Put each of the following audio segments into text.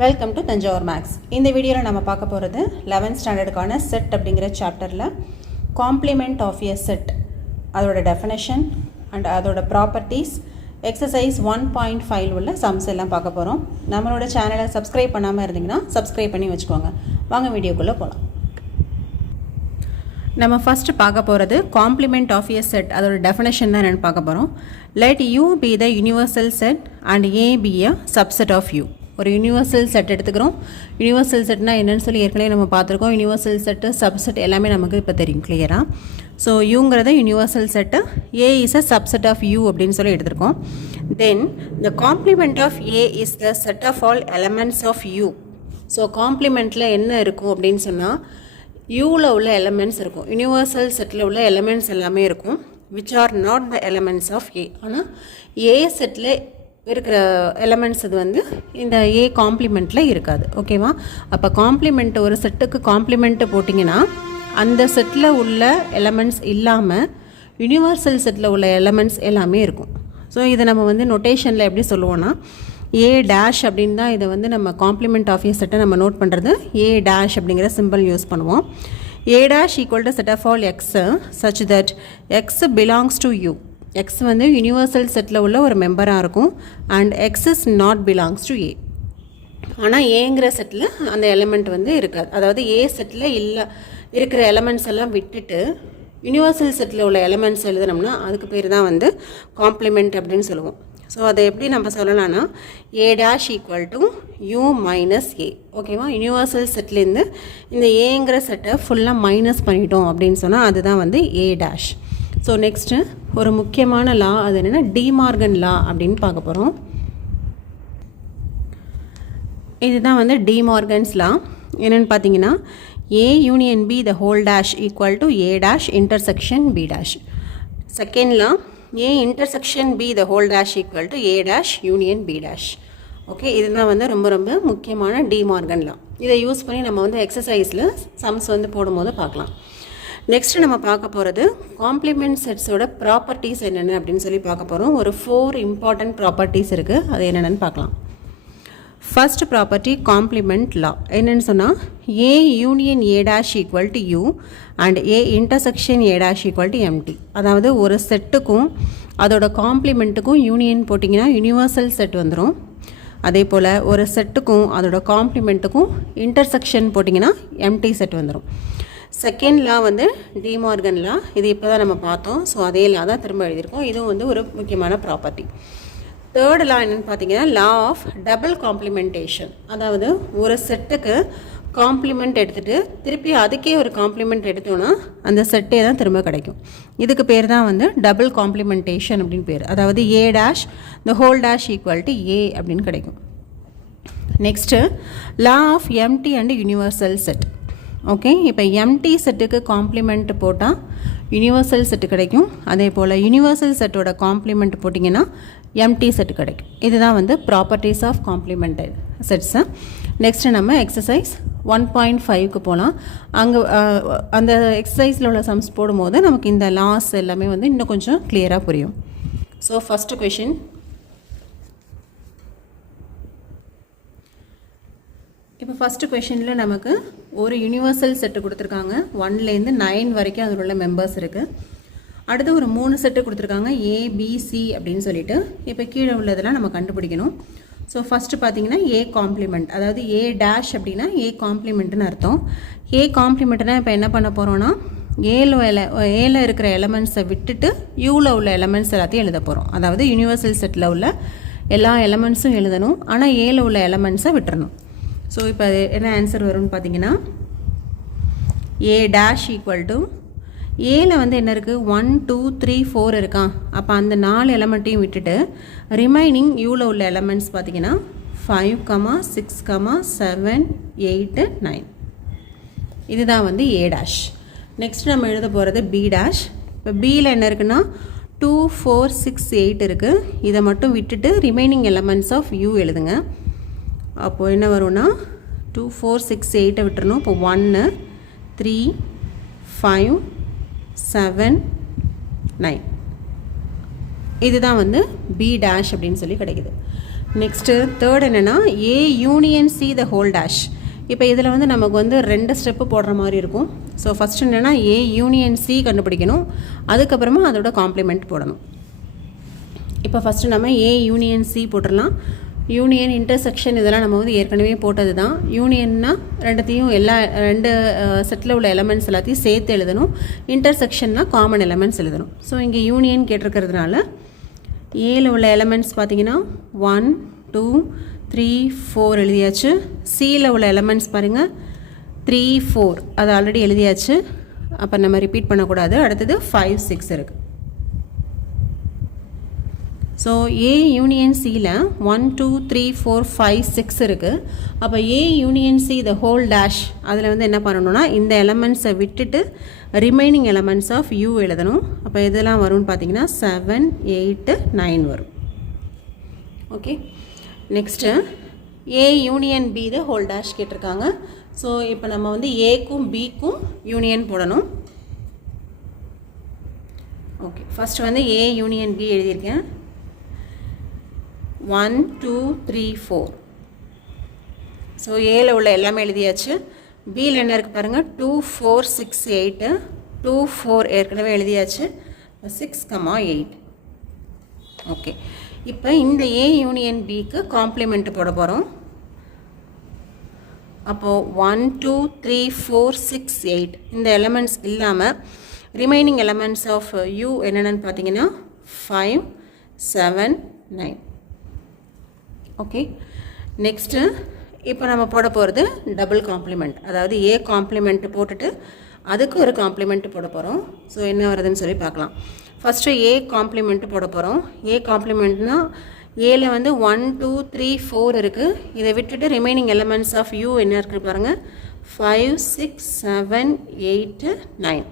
Welcome to Thanjavur maths. இந்த வீடியோவில் நம்ம பார்க்க போகிறது 11th ஸ்டாண்டர்டுக்கான செட் அப்படிங்கிற சாப்டரில் காம்ப்ளிமெண்ட் ஆஃப் எ செட், அதோட டெஃபினேஷன் அண்ட் அதோட ப்ராப்பர்ட்டிஸ், எக்ஸசைஸ் 1.5 உள்ள சம்ஸ் எல்லாம் பார்க்க போகிறோம். நம்மளோட சேனலை சப்ஸ்கிரைப் பண்ணாமல் இருந்தீங்கன்னா சப்ஸ்கிரைப் பண்ணி வச்சுக்கோங்க. வாங்க வீடியோக்குள்ளே போகலாம். நம்ம ஃபஸ்ட்டு பார்க்க போகிறது காம்ப்ளிமெண்ட் ஆஃப் எ செட், அதோட டெஃபினேஷன் தான் என்னென்னு பார்க்க போகிறோம். Let U be the universal set and A be a subset of U. ஒரு யூனிவர்சல் செட் எடுத்துக்கிறோம். யூனிவர்சல் செட்னா என்னென்னு சொல்லி ஏற்கனவே நம்ம பார்த்துருக்கோம். யூனிவர்சல் செட்டு, சப்செட் எல்லாமே நமக்கு இப்போ தெரியும் கிளியராக. ஸோ யூங்கிறத universal set, A is a subset of U அப்படின்னு சொல்லி எடுத்திருக்கோம். Then the complement of A is the set of all elements of U. So காம்ப்ளிமெண்ட்டில் என்ன இருக்கும் அப்படின்னு சொன்னால் யூவில் உள்ள எலமெண்ட்ஸ் இருக்கும். யூனிவர்சல் செட்டில் உள்ள எலமெண்ட்ஸ் எல்லாமே இருக்கும் which are not the elements of A. ஆனால் ஏ செட்டில் இருக்கிற எலமெண்ட்ஸ் இது வந்து இந்த ஏ காம்ப்ளிமெண்ட்டில் இருக்காது. ஓகேவா? அப்போ காம்ப்ளிமெண்ட், ஒரு செட்டுக்கு காம்ப்ளிமெண்ட்டு போட்டிங்கன்னா அந்த செட்டில் உள்ள எலமெண்ட்ஸ் இல்லாமல் யூனிவர்சல் செட்டில் உள்ள எலமெண்ட்ஸ் எல்லாமே இருக்கும். ஸோ இதை நம்ம வந்து நொட்டேஷனில் எப்படி சொல்லுவோன்னா ஏ டேஷ் அப்படின்னு தான் இதை வந்து நம்ம காம்ப்ளிமெண்ட் ஆஃப் ஏ செட்டை நம்ம நோட் பண்ணுறது. ஏ டேஷ் அப்படிங்கிற சிம்பிள் யூஸ் பண்ணுவோம். A dash equal to set of all X such that x belongs to U. X வந்து யூனிவர்சல் செட்டில் உள்ள ஒரு மெம்பராக இருக்கும் and x is not belongs to A. ஆனால் ஏங்கிற செட்டில் அந்த எலிமெண்ட் வந்து இருக்காது. அதாவது ஏ செட்டில் இருக்கிற எலமெண்ட்ஸ் எல்லாம் விட்டுட்டு யூனிவர்சல் செட்டில் உள்ள எலமெண்ட்ஸ் எழுதுனோம்னா அதுக்கு பேர் தான் வந்து காம்ப்ளிமெண்ட் அப்படின்னு சொல்லுவோம். ஸோ அதை எப்படி நம்ம சொல்லலாம்னா A dash equal to U minus A. ஓகேவா? யூனிவர்சல் செட்லேருந்து இந்த ஏங்கிற செட்டை ஃபுல்லாக மைனஸ் பண்ணிட்டோம் அப்படின்னு சொன்னால் அதுதான் வந்து ஏ டேஷ். ஸோ நெக்ஸ்ட்டு ஒரு முக்கியமான லா, அது என்னென்னா டிமார்கன் லா அப்படின்னு பார்க்க போகிறோம். இதுதான் வந்து டிமார்கன்ஸ் லா. என்னென்னு பார்த்தீங்கன்னா A union B the whole dash equal to A dash intersection B dash. Second law A intersection B the whole dash equal to A dash union B dash. Okay, இதுதான் வந்து ரொம்ப ரொம்ப முக்கியமான De Morgan லா. இதை use பண்ணி நம்ம வந்து எக்ஸசைஸில் sums வந்து போடும்போது பார்க்கலாம். நெக்ஸ்ட்டு நம்ம பார்க்க போகிறது காம்ப்ளிமெண்ட் செட்ஸோட ப்ராப்பர்ட்டிஸ் என்னென்ன அப்படின்னு சொல்லி பார்க்க போகிறோம். ஒரு 4 இம்பார்ட்டன்ட் ப்ராப்பர்ட்டிஸ் இருக்குது. அது என்னென்னு பார்க்கலாம். First property complement law. என்னென்னு சொன்னால் A union A dash equal to U and A intersection A dash equal to empty. அதாவது ஒரு செட்டுக்கும் அதோட காம்ப்ளிமெண்ட்டுக்கும் யூனியன் போட்டிங்கன்னா யூனிவர்சல் செட் வந்துடும். அதே போல் ஒரு செட்டுக்கும் அதோட காம்ப்ளிமெண்ட்டுக்கும் இன்டர்செக்ஷன் போட்டிங்கன்னா எம்டி செட் வந்துடும். செகண்ட் லா வந்து டிமார்கன் லா. இது இப்போ தான் நம்ம பார்த்தோம். ஸோ அதே லா தான் திரும்ப எழுதியிருக்கோம். இதுவும் வந்து ஒரு முக்கியமான ப்ராப்பர்ட்டி. தேர்ட் லா என்னென்னு பார்த்தீங்கன்னா லா ஆஃப் டபுள் காம்ப்ளிமெண்டேஷன். அதாவது ஒரு செட்டுக்கு காம்ப்ளிமெண்ட் எடுத்துகிட்டு திருப்பி அதுக்கே ஒரு காம்ப்ளிமெண்ட் எடுத்தோன்னா அந்த செட்டே தான் திரும்ப கிடைக்கும். இதுக்கு பேர் தான் வந்து டபுள் காம்ப்ளிமெண்டேஷன் அப்படின்னு பேர். அதாவது A dash the whole dash equal to A அப்படின்னு கிடைக்கும். Next law of empty and universal set. Okay, இப்போ எம்டி செட்டுக்கு காம்ப்ளிமெண்ட் போட்டால் யூனிவர்சல் செட்டு கிடைக்கும். அதே போல் யூனிவர்சல் செட்டோட காம்ப்ளிமெண்ட் போட்டிங்கன்னா எம்டி செட்டு கிடைக்கும். இதுதான் வந்து properties of complemented sets. Next நம்ம எக்ஸசைஸ் 1.5க்கு போகலாம். அங்கே அந்த எக்ஸசைஸில் உள்ள சம்ஸ் போடும்போது நமக்கு இந்த லாஸ் எல்லாமே வந்து இன்னும் கொஞ்சம் கிளியராக புரியும். So first question. இப்போ ஃபஸ்ட்டு கொஷினில் நமக்கு ஒரு யூனிவர்சல் செட்டு கொடுத்துருக்காங்க. 1லேருந்து 9 வரைக்கும் அதில் உள்ள மெம்பர்ஸ் இருக்குது. அடுத்து ஒரு 3 செட்டு கொடுத்துருக்காங்க ஏபிசி அப்படின்னு சொல்லிட்டு. இப்போ கீழே உள்ளதெல்லாம் நம்ம கண்டுபிடிக்கணும். ஸோ ஃபஸ்ட்டு பார்த்தீங்கன்னா ஏ காம்ப்ளிமெண்ட், அதாவது ஏ டேஷ் அப்படின்னா ஏ காம்ப்ளிமெண்ட்டுன்னு அர்த்தம். ஏ காம்ப்ளிமெண்ட்னா இப்போ என்ன பண்ண போகிறோன்னா ஏல இருக்கிற எலமெண்ட்ஸை விட்டுட்டு யூவில் உள்ள எலமெண்ட்ஸ் எல்லாத்தையும் எழுத போகிறோம். அதாவது யூனிவர்சல் செட்டில் உள்ள எல்லா எலமெண்ட்ஸும் எழுதணும், ஆனால் ஏல உள்ள எலமெண்ட்ஸை விட்டுறணும். ஸோ இப்போ என்ன ஆன்சர் வரும்னு பார்த்தீங்கன்னா ஏ டேஷ் ஈக்குவல் டு ஏல வந்து என்ன இருக்குது 1 2 3 4 இருக்கா. அப்போ அந்த 4 எலமெண்ட்டையும் விட்டுட்டு ரிமைனிங் யூவில் உள்ள எலமெண்ட்ஸ் பார்த்தீங்கன்னா 5, 6, 7, 8, 9. இதுதான் வந்து ஏ டேஷ். நெக்ஸ்ட் நம்ம எழுத போகிறது பி டேஷ். இப்போ பியில் என்ன இருக்குன்னா 2 4 6 8 இருக்குது. இதை மட்டும் விட்டுட்டு ரிமைனிங் எலமெண்ட்ஸ் ஆஃப் யூ எழுதுங்க. அப்போது என்ன வரும்னா 2 4 6 8 விட்டுறணும். இப்போ 1 3 5 7 9. இதுதான் வந்து பி டேஷ் அப்படின்னு சொல்லி கிடைக்குது. நெக்ஸ்ட்டு தேர்ட் என்னென்னா A union see the whole dash. இப்போ இதில் வந்து நமக்கு வந்து 2 ஸ்டெப்பு போடுற மாதிரி இருக்கும். ஸோ ஃபஸ்ட் என்னென்னா ஏ யூனியன் சி கண்டுபிடிக்கணும், அதுக்கப்புறமா அதோட காம்ப்ளிமெண்ட் போடணும். இப்போ ஃபஸ்ட்டு நம்ம ஏ யூனியன் சி போட்டுடலாம். யூனியன் இன்டர்செக்ஷன் இதெல்லாம் நம்ம வந்து ஏற்கனவே போட்டது தான். யூனியன்னா ரெண்டுத்தையும் ரெண்டு செட்டில் உள்ள எலமெண்ட்ஸ் எல்லாத்தையும் சேர்த்து எழுதணும். இன்டர்செக்ஷன்னா காமன் எலமெண்ட்ஸ் எழுதணும். ஸோ இங்கே யூனியன் கேட்டிருக்கிறதுனால ஏல உள்ள எலமெண்ட்ஸ் பார்த்தீங்கன்னா 1 2 3 4 எழுதியாச்சு. சியில் உள்ள எலமெண்ட்ஸ் பாருங்கள் 3 4, அது ஆல்ரெடி எழுதியாச்சு. அப்போ நம்ம ரிப்பீட் பண்ணக்கூடாது. அடுத்தது 5 6 இருக்குது. ஸோ ஏ யூனியன் சியில் 1 2 3 4 5 6 இருக்குது. அப்போ A union see the whole dash அதில் வந்து என்ன பண்ணணும்னா இந்த எலமெண்ட்ஸை விட்டுட்டு ரிமைனிங் எலமெண்ட்ஸ் ஆஃப் யூ எழுதணும். அப்போ இதெல்லாம் வரும்னு பார்த்தீங்கன்னா 7 8 9 வரும். Okay, next A union B the whole dash கேட்டிருக்காங்க. ஸோ இப்போ நம்ம வந்து ஏக்கும் பிக்கும் யூனியன் போடணும். ஓகே, ஃபஸ்ட்டு வந்து ஏ யூனியன் பி எழுதியிருக்கேன். 1 2 3 4. ஸோ ஏல உள்ள எல்லாமே எழுதியாச்சு. பியில் என்ன இருக்குது பாருங்கள் 2 4 6 8. 2 4 ஏற்கனவே எழுதியாச்சு. 6 8. ஓகே, இப்போ இந்த ஏ யூனியன் பிக்கு காம்ப்ளிமெண்ட் போட போகிறோம். அப்போது 1 2 3 4 6 8 இந்த எலமெண்ட்ஸ் இல்லாமல் ரிமைனிங் எலமெண்ட்ஸ் ஆஃப் யூ என்னென்னு பார்த்தீங்கன்னா 5 7 9. ஓகே, நெக்ஸ்ட்டு இப்போ நம்ம போட போகிறது டபுள் காம்ப்ளிமெண்ட். அதாவது ஏ காம்ப்ளிமெண்ட் போட்டுட்டு அதுக்கு ஒரு காம்ப்ளிமெண்ட் போட போகிறோம். ஸோ என்ன வருதுன்னு சொல்லி பார்க்கலாம். ஃபஸ்ட்டு ஏ காம்ப்ளிமெண்ட் போட போகிறோம். ஏ காம்ப்ளிமெண்ட்னா ஏல வந்து 1 2 3 4 இருக்குது. இதை விட்டுட்டு ரிமைனிங் எலமெண்ட்ஸ் ஆஃப் யூ என்ன இருக்குது பாருங்கள் 5 6 7 8 9.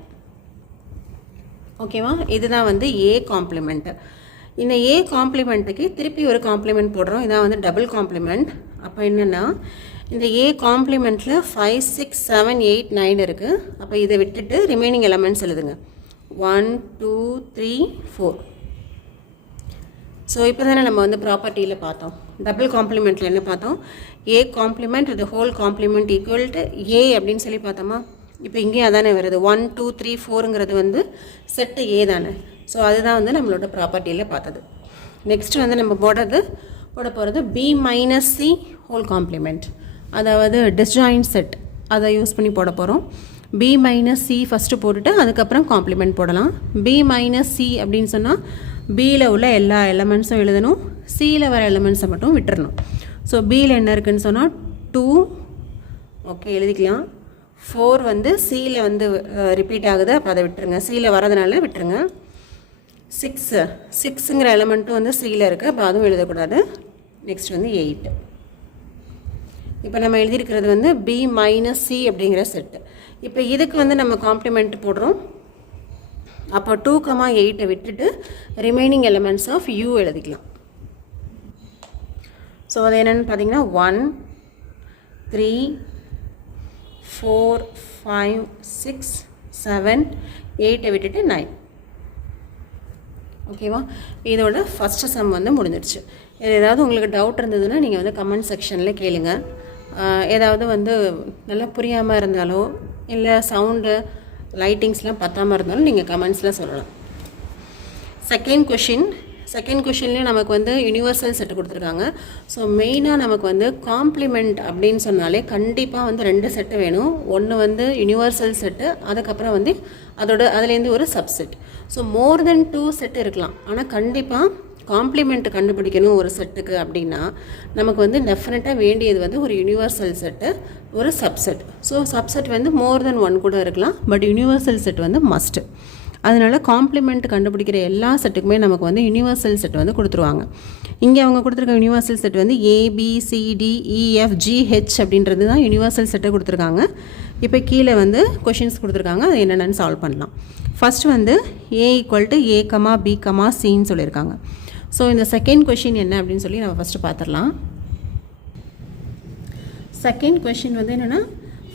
ஓகேவா, இதுதான் வந்து ஏ காம்ப்ளிமெண்ட்டு. இந்த ஏ காம்ப்ளிமெண்ட்டுக்கு திருப்பி ஒரு காம்ப்ளிமெண்ட் போடுறோம். இதான் வந்து டபுள் காம்ப்ளிமெண்ட். அப்போ என்னென்னா இந்த ஏ காம்ப்ளிமெண்ட்டில் 5 6 7 8 9 இருக்குது. அப்போ இதை விட்டுட்டு ரிமைனிங் எலமெண்ட்ஸ் எழுதுங்க 1 2 3 4. ஸோ இப்போ தானே நம்ம வந்து ப்ராப்பர்ட்டியில் பார்த்தோம். டபுள் காம்ப்ளிமெண்ட்டில் என்ன பார்த்தோம்? ஏ காம்ப்ளிமெண்ட் இது whole complement equal to A அப்படின்னு சொல்லி பார்த்தோமா. இப்போ இங்கேயும் அதானே வருது. 1 2 3 4ங்கிறது வந்து செட்டு ஏ தானே. ஸோ அதுதான் வந்து நம்மளோட ப்ராப்பர்ட்டியில் பார்த்தது. நெக்ஸ்ட் வந்து நம்ம போட போகிறது B minus C whole complement, அதாவது டிஸ்ஜாயின்ட் செட். அதை யூஸ் பண்ணி போட போகிறோம். பி மைனஸ் சி ஃபஸ்ட்டு போட்டுட்டு அதுக்கப்புறம் காம்ப்ளிமெண்ட் போடலாம். பி மைனஸ் சி அப்படின்னு சொன்னால் பியில் உள்ள எல்லா எலமெண்ட்ஸும் எழுதணும், சியில் வர எலமெண்ட்ஸை மட்டும் விட்டுறணும். ஸோ பியில் என்ன இருக்குதுன்னு சொன்னால் 2, ஓகே எழுதிக்கலாம். 4 வந்து சியில் வந்து ரிப்பீட் ஆகுது, அப்போ அதை விட்டுருங்க. சியில் வரதுனால விட்டுருங்க. 6ங்கிற எலமெண்ட்டும் வந்து சியில் இருக்குது, அப்போ அதுவும் எழுதக்கூடாது. நெக்ஸ்ட் வந்து 8. இப்போ நம்ம எழுதியிருக்கிறது வந்து பி மைனஸ் சி அப்படிங்கிற செட்டு. இப்போ இதுக்கு வந்து நம்ம காம்ப்ளிமெண்ட் போடுறோம். அப்போ 2 8 விட்டுட்டு ரிமைனிங் எலமெண்ட்ஸ் ஆஃப் யூ எழுதிக்கலாம். ஸோ அது என்னென்னு பார்த்தீங்கன்னா 1 3 4 5 6 7 8 விட்டுட்டு 9. ஓகேவா, இதோட ஃபஸ்ட்டு சம் வந்து முடிஞ்சிடுச்சு. ஏதாவது உங்களுக்கு டவுட் இருந்ததுன்னா நீங்கள் வந்து கமெண்ட் செக்ஷனில் கேளுங்க. ஏதாவது வந்து நல்லா புரியாமல் இருந்தாலோ இல்லை சவுண்டு லைட்டிங்ஸ்லாம் பத்தாமல் இருந்தாலும் நீங்கள் கமெண்ட்ஸில் சொல்லலாம். செகண்ட் கொஷின்லேயும் நமக்கு வந்து யூனிவர்சல் செட்டு கொடுத்துருக்காங்க. ஸோ மெயினாக நமக்கு வந்து காம்ப்ளிமெண்ட் அப்படின்னு சொன்னாலே கண்டிப்பாக வந்து 2 செட்டு வேணும். ஒன்று வந்து யூனிவர்சல் செட்டு, அதுக்கப்புறம் வந்து அதுலேருந்து ஒரு சப்செட். ஸோ மோர் தென் 2 செட்டு இருக்கலாம். ஆனால் கண்டிப்பாக காம்ப்ளிமெண்ட் கண்டுபிடிக்கணும் ஒரு செட்டுக்கு அப்படின்னா நமக்கு வந்து டெஃபினட்டாக வேண்டியது வந்து ஒரு யூனிவர்சல் செட்டு, ஒரு சப்செட். ஸோ சப்செட் வந்து மோர் தென் 1 கூட இருக்கலாம், பட் யூனிவர்சல் செட் வந்து மஸ்ட்டு. அதனால் காம்ப்ளிமெண்ட் கண்டுபிடிக்கிற எல்லா செட்டுக்குமே நமக்கு வந்து யூனிவர்சல் செட் வந்து கொடுத்துருவாங்க. இங்கே அவங்க கொடுத்துருக்க யூனிவர்சல் செட் வந்து ABCDEFGH அப்படின்றது தான் யூனிவர்சல் செட்டை கொடுத்துருக்காங்க. இப்போ கீழே வந்து கொஷின்ஸ் கொடுத்துருக்காங்க, அது என்னென்னு சால்வ் பண்ணலாம். ஃபஸ்ட் வந்து A = A, B, Cன்னு சொல்லியிருக்காங்க. ஸோ இந்த செகண்ட் கொஷின் என்ன அப்படின்னு சொல்லி நம்ம ஃபஸ்ட்டு பார்த்துடலாம். செகண்ட் கொஷின் வந்து என்னென்னா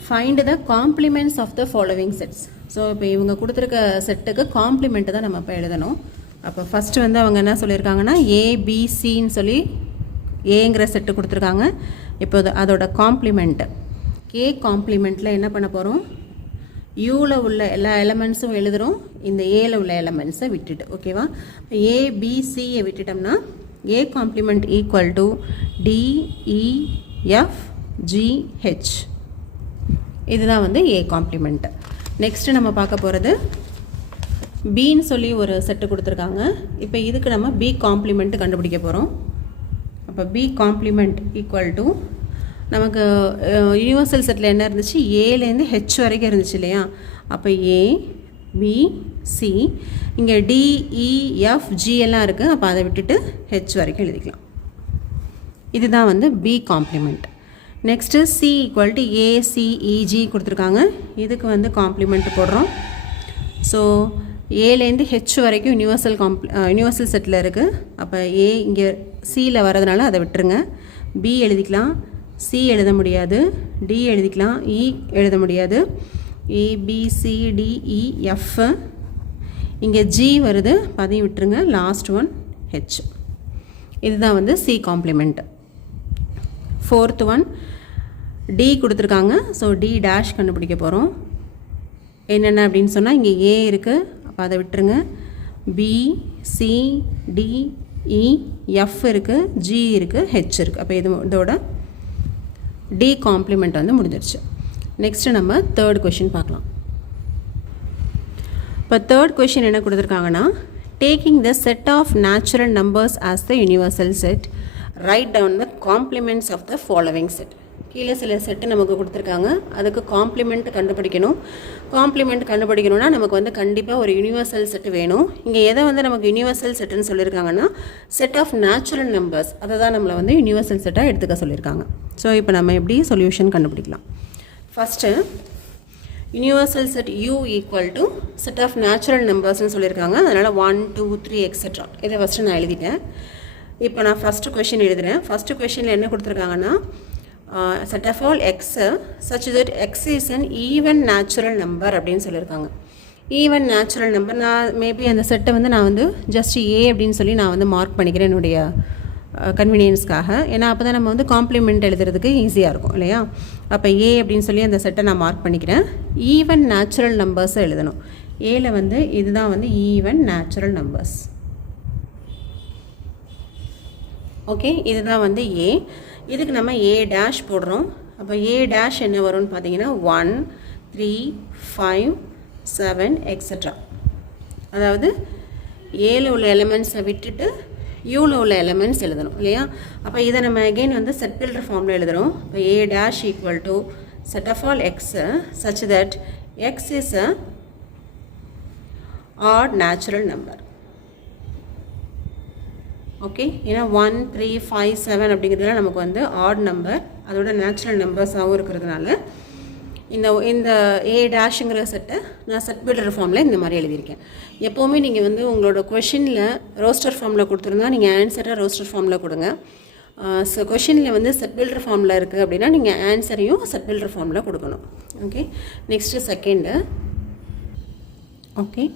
find the complements of the following sets. So இப்போ இவங்க கொடுத்துருக்க செட்டுக்கு காம்ப்ளிமெண்ட்டு தான் நம்ம இப்போ எழுதணும். அப்போ ஃபஸ்ட்டு வந்து அவங்க என்ன சொல்லியிருக்காங்கன்னா ABCன்னு சொல்லி ஏங்கிற செட்டு கொடுத்துருக்காங்க. இப்போ அதோட காம்ப்ளிமெண்ட் கே காம்ப்ளிமெண்ட்டில் என்ன பண்ண போகிறோம், யூவில் உள்ள எல்லா எலமெண்ட்ஸும் எழுதுகிறோம், இந்த ஏல உள்ள எலமெண்ட்ஸை விட்டுட்டு. ஓகேவா, ஏபிசியை விட்டுட்டோம்னா ஏ காம்ப்ளிமெண்ட் ஈக்குவல் டு டிஇஎஃப்ஜிஹெச். இதுதான் வந்து ஏ காம்ப்ளிமெண்ட். நெக்ஸ்ட்டு நம்ம பார்க்க போகிறது பின்னு சொல்லி ஒரு செட்டு கொடுத்துருக்காங்க. இப்போ இதுக்கு நம்ம பி காம்ப்ளிமெண்ட் கண்டுபிடிக்க போகிறோம். அப்போ பி காம்ப்ளிமெண்ட் ஈக்குவல் டு நமக்கு யூனிவர்சல் செட்டில் என்ன இருந்துச்சு, ஏலேருந்து ஹெச் வரைக்கும் இருந்துச்சு இல்லையா. அப்போ ஏ பி சி, இங்கே டிஇஎஃப்ஜி எல்லாம் இருக்குது. அப்போ அதை விட்டுட்டு ஹெச் வரைக்கும் எழுதிக்கலாம். இதுதான் வந்து B complement. Next C equal to A C E G கொடுத்துருக்காங்க. இதுக்கு வந்து காம்ப்ளிமெண்ட் போடுறோம். ஸோ ஏலேருந்து ஹெச் வரைக்கும் யூனிவர்சல் செட்டில் இருக்குது. அப்போ ஏ இங்கே சியில் வரதுனால அதை விட்டுருங்க. பி எழுதிக்கலாம், சி எழுத முடியாது, டி எழுதிக்கலாம், இ எழுத முடியாது, ஏபிசிடிஇஎஃப், இங்கே ஜி வருது, அதையும் விட்டுருங்க. Last one H. இதுதான் வந்து C complement. Fourth one D கொடுத்துருக்காங்க. ஸோ டி டேஷ் கண்டுபிடிக்க போகிறோம். என்னென்ன அப்படின்னு சொன்னால் இங்கே ஏ இருக்குது, அப்போ அதை விட்டுருங்க. B C D E F இருக்குது, ஜி இருக்குது, ஹெச் இருக்குது. அப்போ இதோட டி காம்ப்ளிமெண்ட் வந்து முடிஞ்சிருச்சு. நெக்ஸ்ட்டு நம்ம தேர்ட் கொஷின் பார்க்கலாம். இப்போ தேர்ட் கொஷின் என்ன கொடுத்துருக்காங்கன்னா, taking the set of natural numbers as the universal set, right down the complements of the following set. கீழே சில செட்டு நமக்கு கொடுத்துருக்காங்க, அதுக்கு காம்ப்ளிமெண்ட் கண்டுபிடிக்கணும். காம்ப்ளிமெண்ட் கண்டுபிடிக்கணும்னா நமக்கு வந்து கண்டிப்பாக ஒரு யூனிவர்சல் செட்டு வேணும். இங்கே எதை வந்து நமக்கு யூனிவர்சல் செட்டுன்னு சொல்லியிருக்காங்கன்னா, செட் ஆஃப் நேச்சுரல் நம்பர்ஸ், அதை தான் நம்மளை வந்து யூனிவர்சல் செட்டாக எடுத்துக்க சொல்லியிருக்காங்க. ஸோ இப்போ நம்ம எப்படி சொல்யூஷன் கண்டுபிடிக்கலாம். First universal set U equal to set of natural நம்பர்ஸ்னு சொல்லியிருக்காங்க. அதனால் 1 2 3 எக்ஸெட்ரா இதை ஃபஸ்ட்டு நான் எழுதிட்டேன். இப்போ நான் ஃபஸ்ட்டு கொஷின் எழுதுகிறேன். ஃபஸ்ட்டு கொஷினில் என்ன கொடுத்துருக்காங்கன்னா, set of all x such that x is an even natural number அப்படின்னு சொல்லியிருக்காங்க. ஈவன் நேச்சுரல் நம்பர், நான் மேபி அந்த செட்டை வந்து நான் வந்து ஜஸ்ட் ஏ அப்படின்னு சொல்லி நான் வந்து மார்க் பண்ணிக்கிறேன் என்னுடைய கன்வீனியன்ஸ்க்காக. ஏன்னா அப்போ தான் நம்ம வந்து காம்ப்ளிமெண்ட் எழுதுறதுக்கு ஈஸியாக இருக்கும் இல்லையா. அப்போ ஏ அப்படின்னு சொல்லி அந்த செட்டை நான் மார்க் பண்ணிக்கிறேன். ஈவன் நேச்சுரல் நம்பர்ஸை எழுதணும். ஏல வந்து இதுதான் வந்து ஈவன் நேச்சுரல் நம்பர்ஸ். ஓகே, இதுதான் வந்து ஏ. இதுக்கு நம்ம ஏ டேஷ் போடுறோம். அப்போ ஏ டேஷ் என்ன வரும்னு பார்த்தீங்கன்னா 1 3 5 7 எக்ஸெட்ரா. அதாவது ஏல உள்ள எலிமெண்ட்ஸை விட்டுட்டு யூவில் உள்ள எலிமெண்ட்ஸ் எழுதணும் இல்லையா. அப்போ இதை நம்ம அகெயின் வந்து செட் பில்டர் ஃபார்மில் எழுதுகிறோம். இப்போ A dash equal to set of all X such that X is a odd natural number. Okay, ஏன்னா 1 3 5 7 அப்படிங்கிறதுல நமக்கு வந்து ஆட் நம்பர், அதோட நேச்சுரல் நம்பர்ஸாகவும் இருக்கிறதுனால இந்த ஏ டேஷுங்கிற செட்டை நான் செட் பில்டர் ஃபார்மில் இந்த மாதிரி எழுதியிருக்கேன். எப்போவுமே நீங்கள் வந்து உங்களோட கொஷினில் ரோஸ்டர் ஃபார்மில் கொடுத்துருந்தா நீங்கள் ஆன்சரை ரோஸ்டர் ஃபார்மில் கொடுங்க. ஸோ கொஷினில் வந்து செட் பில்டர் ஃபார்மில் இருக்குது அப்படின்னா நீங்கள் ஆன்சரையும் செட் பில்டர் ஃபார்மில் கொடுக்கணும். Okay, next second. Okay,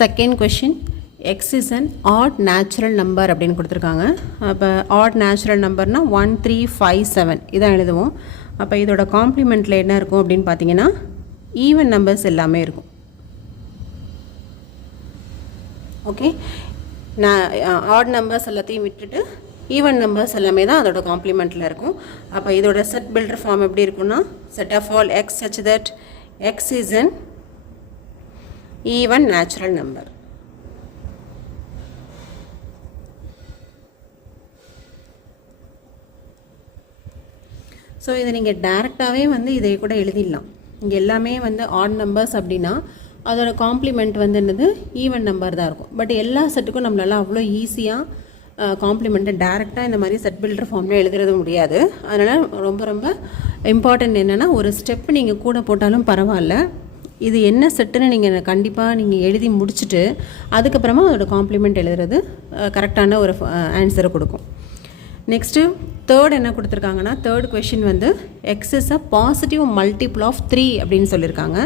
second question, X is an add natural number அப்படின்னு கொடுத்துருக்காங்க. அப்போ ஆட் நேச்சுரல் நம்பர்னால் 1 3 5 7 இதான் எழுதுவோம். அப்போ இதோட காம்ப்ளிமெண்ட்டில் என்ன இருக்கும் அப்படின்னு பார்த்தீங்கன்னா ஈவன் நம்பர்ஸ் எல்லாமே இருக்கும். ஓகே, நான் ஆட் நம்பர்ஸ் எல்லாத்தையும் விட்டுட்டு ஈவன் நம்பர்ஸ் எல்லாமே தான் அதோட காம்ப்ளிமெண்ட்டில் இருக்கும். அப்போ இதோட செட் பில்டர் ஃபார்ம் எப்படி இருக்குன்னா, set of all X such that X is an even natural number. So இதை நீங்கள் டேரெக்டாகவே வந்து இதை கூட எழுதிடலாம். இங்கே எல்லாமே வந்து ஆட் நம்பர்ஸ் அப்படின்னா அதோட காம்ப்ளிமெண்ட் வந்து என்னது ஈவன் நம்பர் தான் இருக்கும். பட் எல்லா செட்டுக்கும் நம்மளால அவ்வளோ ஈஸியாக காம்ப்ளிமெண்ட்டை டேரெக்டாக இந்த மாதிரி செட் பில்டர் ஃபார்மில் எழுதுறது முடியாது. அதனால் ரொம்ப ரொம்ப இம்பார்ட்டன்ட் என்னென்னா, ஒரு ஸ்டெப் நீங்கள் கூட போட்டாலும் பரவாயில்ல, இது என்ன செட்டுன்னு நீங்கள் கண்டிப்பாக நீங்கள் எழுதி முடிச்சுட்டு அதுக்கப்புறமா அதோட காம்ப்ளிமெண்ட் எழுதுறது கரெக்டான ஒரு ஆன்சரை கொடுக்கும். நெக்ஸ்ட்டு தேர்ட் என்ன கொடுத்துருக்காங்கன்னா, தேர்ட் கொஷின் வந்து x is a positive multiple of 3 அப்படின்னு சொல்லியிருக்காங்க.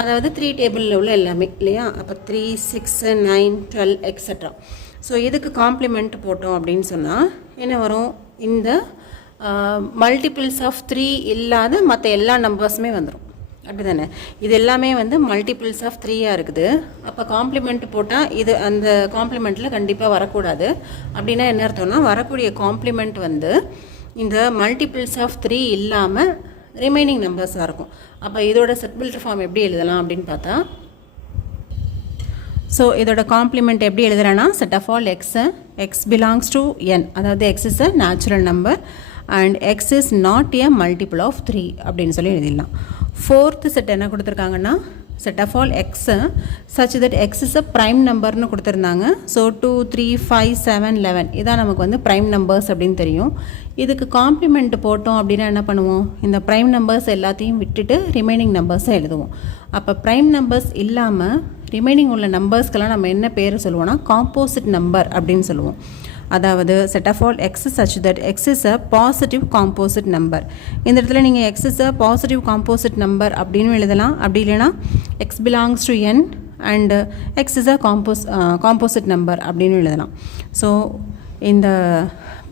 அதாவது 3 டேபிளில் உள்ள எல்லாமே இல்லையா. அப்போ 3 6 9 12 எக்ஸெட்ரா. ஸோ இதுக்கு காம்ப்ளிமெண்ட் போட்டோம் அப்படின்னு சொன்னால் என்ன வரும், இந்த மல்டிபிள்ஸ் ஆஃப் 3 இல்லாத மற்ற எல்லா நம்பர்ஸுமே வந்துடும். அப்படி தானே? இது எல்லாமே வந்து மல்டிபிள்ஸ் ஆஃப் 3 இருக்குது. அப்போ காம்ப்ளிமெண்ட் போட்டால் இது அந்த காம்ப்ளிமெண்ட்டில் கண்டிப்பாக வரக்கூடாது. அப்படின்னா என்ன அர்த்தம்னா, வரக்கூடிய காம்ப்ளிமெண்ட் வந்து இந்த மல்டிபிள்ஸ் ஆஃப் 3 இல்லாமல் ரிமைனிங் நம்பர்ஸாக இருக்கும். அப்போ இதோட செட் பில்டர் ஃபார்ம் எப்படி எழுதலாம் அப்படின்னு பார்த்தா, ஸோ இதோட காம்ப்ளிமெண்ட் எப்படி எழுதுறேன்னா, set of all x belongs to n, அதாவது x is a natural number and x is not a multiple of 3 அப்படின்னு சொல்லி எழுதிடலாம். ஃபோர்த்து செட் என்ன கொடுத்துருக்காங்கன்னா, set of all x such that X is a prime நம்பர்னு கொடுத்துருந்தாங்க. So 2, 3, 5, 7, 11 இதான் நமக்கு வந்து ப்ரைம் நம்பர்ஸ் அப்படின்னு தெரியும். இதுக்கு காம்ப்ளிமெண்ட் போட்டோம் அப்படின்னா என்ன பண்ணுவோம், இந்த ப்ரைம் நம்பர்ஸ் எல்லாத்தையும் விட்டுட்டு ரிமைனிங் நம்பர்ஸை எழுதுவோம். அப்போ ப்ரைம் நம்பர்ஸ் இல்லாமல் ரிமைனிங் உள்ள நம்பர்ஸ்க்கெல்லாம் நம்ம என்ன பேர் சொல்லுவோம்னா, காம்போசிட் நம்பர் அப்படின்னு சொல்லுவோம். அதாவது set of all X such that X is a positive composite number. இந்த இடத்துல நீங்கள் x is a positive composite number அப்படின்னு எழுதலாம். அப்படி இல்லைனா x belongs to n and x is a composite number அப்படின்னு எழுதலாம். ஸோ இந்த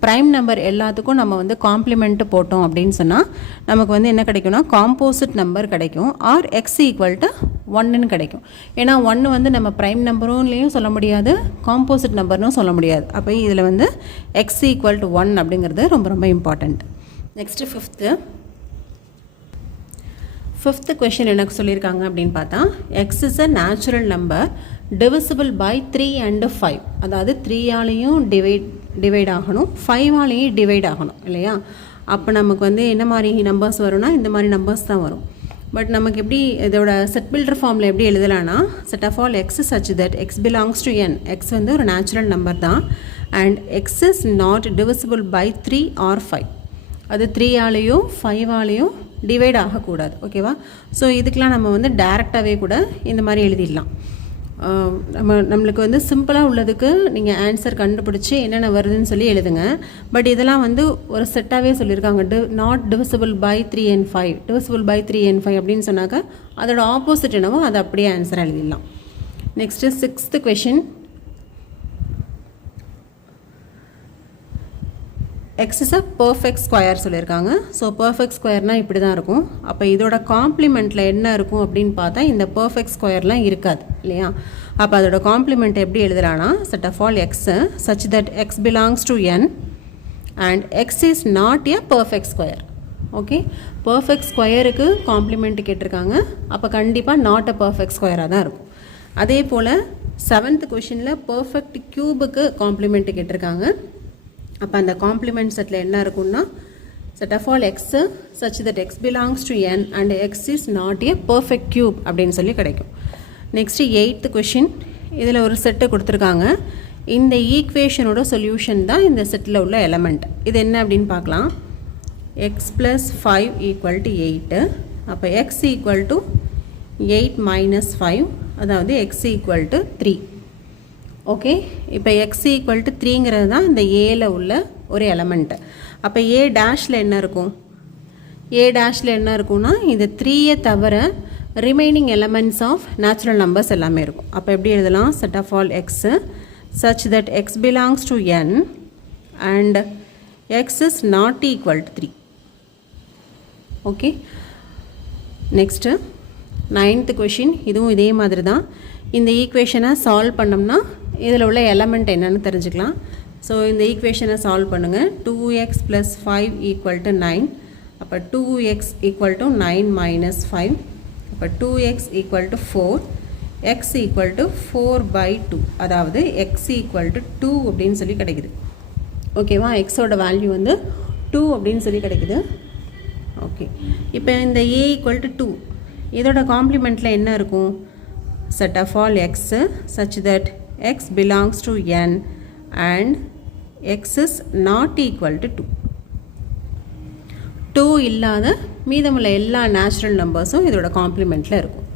ப்ரைம் நம்பர் எல்லாத்துக்கும் நம்ம வந்து காம்ப்ளிமெண்ட் போட்டோம் அப்படின்னு சொன்னால் நமக்கு வந்து என்ன கிடைக்கும்னா, காம்போசிட் நம்பர் கிடைக்கும். ஆர் எக்ஸ் ஈக்குவல் டு 1ன்னு கிடைக்கும். ஏன்னா 1 வந்து நம்ம ப்ரைம் நம்பரும்லேயும் சொல்ல முடியாது, காம்போசிட் நம்பர்னும் சொல்ல முடியாது. அப்போ இதில் வந்து எக்ஸ் ஈக்குவல் டு 1 அப்படிங்கிறது ரொம்ப ரொம்ப இம்பார்ட்டண்ட். நெக்ஸ்ட்டு ஃபிஃப்த்து கொஷின் எனக்கு சொல்லியிருக்காங்க அப்படின்னு பார்த்தா, x is a natural number divisible by 3 and 5. அதாவது 3ஆலையும் டிவைட் ஆகணும், 5ஆலையும் டிவைட் ஆகணும் இல்லையா? அப்போ நமக்கு வந்து என்ன மாதிரி நம்பர்ஸ் வரும்னா, இந்த மாதிரி நம்பர்ஸ் தான் வரும். பட் நமக்கு எப்படி இதோட செட் பில்டர் ஃபார்மில் எப்படி எழுதலான்னா, set of all X such that x belongs to n, x வந்து ஒரு நேச்சுரல் நம்பர் தான் and x is not divisible by 3 or 5. அது 3ஆலையும் 5ஆலையும் டிவைட் ஆகக்கூடாது. ஓகேவா? ஸோ இதுக்கெலாம் நம்ம வந்து டைரெக்டாகவே கூட இந்த மாதிரி எழுதிடலாம். நம்மளுக்கு வந்து சிம்பிளாக உள்ளதுக்கு நீங்கள் ஆன்சர் கண்டுபிடிச்சி என்னென்ன வருதுன்னு சொல்லி எழுதுங்க. பட் இதெல்லாம் வந்து ஒரு செட்டாகவே சொல்லியிருக்காங்க, not divisible by 3 and 5, divisible by 3 and 5 அப்படின்னு சொன்னாக்க அதோட ஆப்போசிட் என்னவோ அதை அப்படியே ஆன்சர் எழுதிடலாம். Next 6th question, X is a perfect square சொல்லியிருக்காங்க. ஸோ பர்ஃபெக்ட் ஸ்கொயர்னால் இப்படி தான் இருக்கும். அப்போ இதோட காம்ப்ளிமெண்ட்டில் என்ன இருக்கும் அப்படின்னு பார்த்தா, இந்த பர்ஃபெக்ட் ஸ்கொயர்லாம் இருக்காது இல்லையா? அப்போ அதோட காம்ப்ளிமெண்ட் எப்படி எழுதுறானா, set of all x such that x belongs to n and x is not a perfect square. Okay, perfect ஸ்கொயருக்கு காம்ப்ளிமெண்ட் கேட்டிருக்காங்க. அப்போ கண்டிப்பாக நாட் அ பர்ஃபெக்ட் ஸ்கொயராக தான் இருக்கும். அதே போல் 7th கொஷினில் பர்ஃபெக்ட் க்யூபுக்கு காம்ப்ளிமெண்ட் கேட்டிருக்காங்க. அப்போ அந்த காம்ப்ளிமெண்ட் செட்டில் என்ன இருக்குன்னா, set of all x such that x belongs to n and x is not a perfect cube அப்படின்னு சொல்லி கிடைக்கும். நெக்ஸ்ட்டு 8th கொஷின், இதில் ஒரு செட்டை கொடுத்துருக்காங்க. இந்த ஈக்குவேஷனோட சொல்யூஷன் தான் இந்த செட்டில் உள்ள எலமெண்ட். இது என்ன அப்படின்னு பார்க்கலாம். X plus 5 equal to 8. அப்போ எக்ஸ் ஈக்குவல் டு 8 மைனஸ் 5, அதாவது எக்ஸ் ஈக்குவல் டு 3. ஓகே, இப்போ எக்ஸ் ஈக்குவல் டு 3ங்கிறது தான் இந்த ஏல உள்ள ஒரு எலமெண்ட்டு. அப்போ ஏ டேஷில் என்ன இருக்கும், ஏ டேஷில் என்ன இருக்கும்னா, இந்த 3யை தவிர remaining elements of natural numbers எல்லாமே இருக்கும். அப்போ எப்படி எழுதலாம், set of all x such that x belongs to n and x is not equal to 3. Okay, next 9th question, இதுவும் இதே மாதிரி தான். இந்த ஈக்குவேஷனை சால்வ் பண்ணோம்னா இதில் உள்ள எலமெண்ட் என்னென்னு தெரிஞ்சுக்கலாம். ஸோ இந்த ஈக்குவேஷனை சால்வ் பண்ணுங்கள். 2x + 5 = 9. அப்போ 2x = 9 - 5. அப்போ 2x = 4, x = 4/2, அதாவது x = 2 அப்படின்னு சொல்லி கிடைக்குது. ஓகேவா? எக்ஸோட வேல்யூ வந்து 2 அப்படின்னு சொல்லி கிடைக்குது. ஓகே, இப்போ இந்த a = 2 இதோட காம்ப்ளிமெண்ட்டில் என்ன இருக்கும், set of all x such that x belongs to n and x is not equal to 2. 2 இல்லாத மீதமுள்ள எல்லா நேச்சுரல் நம்பர்ஸும் இதோட காம்ப்ளிமெண்ட்டில் இருக்கும்.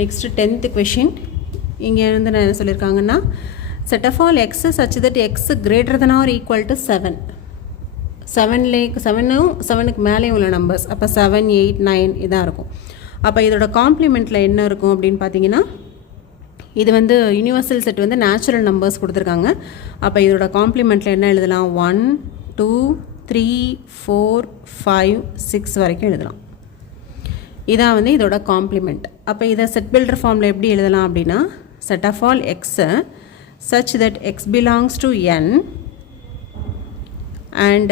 நெக்ஸ்ட்டு 10th கொஷின், இங்கே வந்து என்ன சொல்லியிருக்காங்கன்னா, set of all x such that x greater than or equal to 7. 7க்கு மேலேயும் உள்ள நம்பர்ஸ், அப்போ 7, 8, 9 இதாக இருக்கும். அப்போ இதோட காம்ப்ளிமெண்ட்டில் என்ன இருக்கும் அப்படின்னு பார்த்தீங்கன்னா, இது வந்து யூனிவர்சல் செட் வந்து நேச்சுரல் நம்பர்ஸ் கொடுத்துருக்காங்க. அப்போ இதோட காம்ப்ளிமெண்ட்டில் என்ன எழுதலாம், 1, 2 3 4 5 6 வரைக்கும் எழுதலாம். இதான் வந்து இதோட காம்ப்ளிமெண்ட். அப்போ இதை செட் பில்டர் ஃபார்மில் எப்படி எழுதலாம் அப்படின்னா, செட் ஆஃப் ஆல் எக்ஸை such that x belongs to n and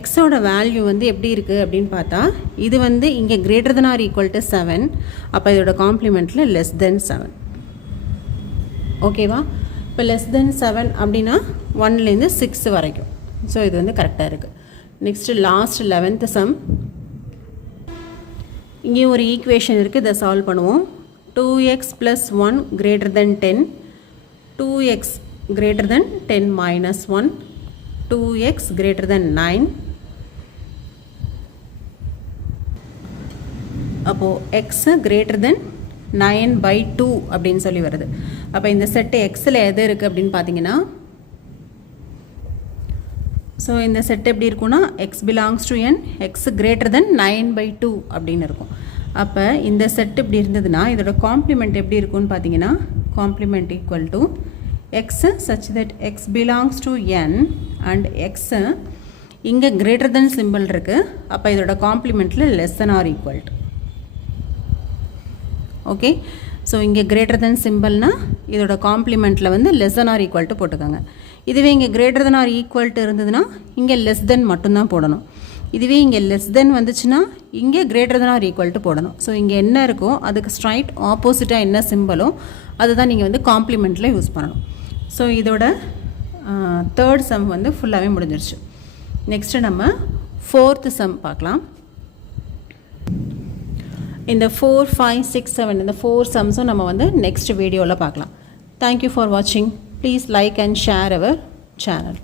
x ஓட வேல்யூ வந்து எப்படி இருக்குது அப்படின்னு பார்த்தா, இது வந்து இங்கே greater than or equal to 7. அப்போ இதோட காம்ப்ளிமெண்ட்டில் less than 7. ஓகேவா? இப்போ less than 7 அப்படின்னா 1லேருந்து 6 வரைக்கும். ஸோ இது வந்து கரெக்டாக இருக்குது. Next last 11th sum. இங்கே ஒரு ஈக்குவேஷன் இருக்குது, இதை சால்வ் பண்ணுவோம். 2x + 1 greater than 10, 2x greater than 10 minus 1, 2x greater than 9. அப்போது x greater than 9/2 அப்படின்னு சொல்லி வருது. அப்போ இந்த செட்டு எக்ஸில் எது இருக்குது அப்படின்னு பார்த்தீங்கன்னா, ஸோ இந்த செட் எப்படி இருக்குன்னா, x belongs to n, x greater than 9/2 அப்படின்னு இருக்கும். அப்போ இந்த செட் இப்படி இருந்ததுன்னா இதோட காம்ப்ளிமெண்ட் எப்படி இருக்குன்னு பார்த்தீங்கன்னா, complement equal to x such that x belongs to n and x இங்கே greater than சிம்பிள் இருக்குது. அப்போ இதோட காம்ப்ளிமெண்ட்டில் less than or equal to. Okay, so இங்கே greater than சிம்பிள்னா இதோட காம்ப்ளிமெண்ட்டில் வந்து less than or equal to போட்டுக்கோங்க. இதுவே இங்கே greater than or equal to இருந்ததுன்னா இங்கே less than மட்டும்தான் போடணும். இதுவே இங்கே less than வந்துச்சுன்னா இங்கே greater than or equal to போடணும். ஸோ இங்கே என்ன இருக்கோ அதுக்கு ஸ்ட்ரைட் ஆப்போசிட்டாக என்ன சிம்பிளோ அதுதான் நீங்கள் வந்து காம்ப்ளிமெண்ட்டில் யூஸ் பண்ணணும். ஸோ இதோட தேர்ட் சம் வந்து ஃபுல்லாகவே முடிஞ்சிருச்சு. நெக்ஸ்ட்டு நம்ம 4th சம் பார்க்கலாம். இந்த 4 5 6 7 இந்த 4 சம்ஸும் நம்ம வந்து நெக்ஸ்ட் வீடியோவில் பார்க்கலாம். தேங்க்யூ ஃபார் வாட்சிங். Please like and share our channel.